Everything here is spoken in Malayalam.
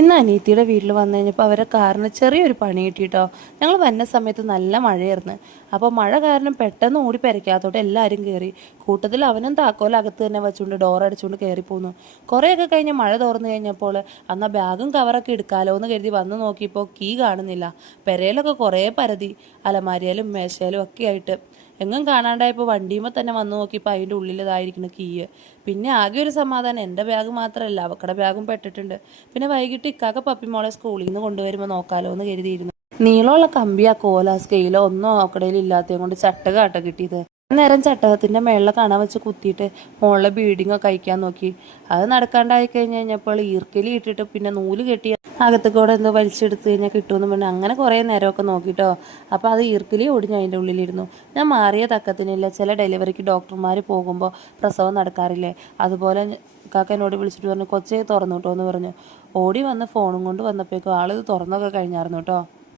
ഇന്ന് അനീത്തിയുടെ വീട്ടിൽ വന്നു കഴിഞ്ഞപ്പോൾ അവരെ കാറിന് ചെറിയൊരു പണി കിട്ടിയിട്ടോ. ഞങ്ങൾ വന്ന സമയത്ത് നല്ല മഴയായിരുന്നു. അപ്പോൾ മഴ കാരണം പെട്ടെന്ന് ഓടി പെരയ്ക്കാത്തോട്ട് എല്ലാവരും കയറി. കൂട്ടത്തിൽ അവനും താക്കോൽ അകത്ത് തന്നെ വെച്ചുകൊണ്ട് ഡോർ അടിച്ചുകൊണ്ട് കയറിപ്പോന്നു. കുറേയൊക്കെ കഴിഞ്ഞ് മഴ തോർന്നു കഴിഞ്ഞപ്പോൾ എന്നാൽ ബാഗും കവറൊക്കെ എടുക്കാമല്ലോ എന്ന് കരുതി വന്ന് നോക്കിയപ്പോൾ കീ കാണുന്നില്ല. പെരയിലൊക്കെ കുറേ പരതി, അലമാരിയിലും മേശയിലും ഒക്കെ ആയിട്ട്. എങ്ങും കാണാണ്ടായപ്പോൾ വണ്ടിയുമ്പോൾ തന്നെ വന്ന് നോക്കിയപ്പോൾ അതിൻ്റെ ഉള്ളിലതായിരിക്കണം കീ. പിന്നെ ആകെ ഒരു സമാധാനം, എൻ്റെ ബാഗ് മാത്രമല്ല അവക്കടെ ബാഗും പെട്ടിട്ടുണ്ട്. പിന്നെ വൈകിട്ട് ഇക്കാക്ക പപ്പിമോളെ സ്കൂളിൽ നിന്ന് കൊണ്ടുവരുമ്പോൾ നോക്കാലോ എന്ന് കരുതിയിരുന്നു. നീളമുള്ള കമ്പിയാ കോല സ്കെയിലോ ഒന്നും അവക്കടയിൽ ഇല്ലാത്തത് കൊണ്ട് ചട്ടകാട്ട കിട്ടിയത്. നേരം ചട്ടകത്തിൻ്റെ മേളിൽ കാണാൻ വെച്ച് കുത്തിയിട്ട് മുകളിലെ ബീഡിങ്ങൊക്കെ കഴിക്കാൻ നോക്കി. അത് നടക്കാണ്ടായി കഴിഞ്ഞപ്പോൾ ഈർക്കലി ഇട്ടിട്ട് പിന്നെ നൂല് കെട്ടി അകത്തേക്കൂടെ എന്തോ വലിച്ചെടുത്ത് കഴിഞ്ഞാൽ കിട്ടുമെന്ന് പറഞ്ഞാൽ അങ്ങനെ കുറേ നേരമൊക്കെ നോക്കിട്ടോ. അപ്പോൾ അത് ഈർക്കലി ഒടിഞ്ഞ് അതിൻ്റെ ഉള്ളിലിരുന്നു. ഞാൻ മാറിയ തക്കത്തിനില്ല. ചില ഡെലിവറിക്ക് ഡോക്ടർമാർ പോകുമ്പോൾ പ്രസവം നടക്കാറില്ലേ, അതുപോലെ കാക്ക എന്നോട് വിളിച്ചിട്ട് പറഞ്ഞു കൊച്ചേ തുറന്നു കേട്ടോ എന്ന് പറഞ്ഞു. ഓടി വന്ന് ഫോണും കൊണ്ട് വന്നപ്പോഴേക്കും ആളിത് തുറന്നൊക്കെ കഴിഞ്ഞായിരുന്നു കേട്ടോ.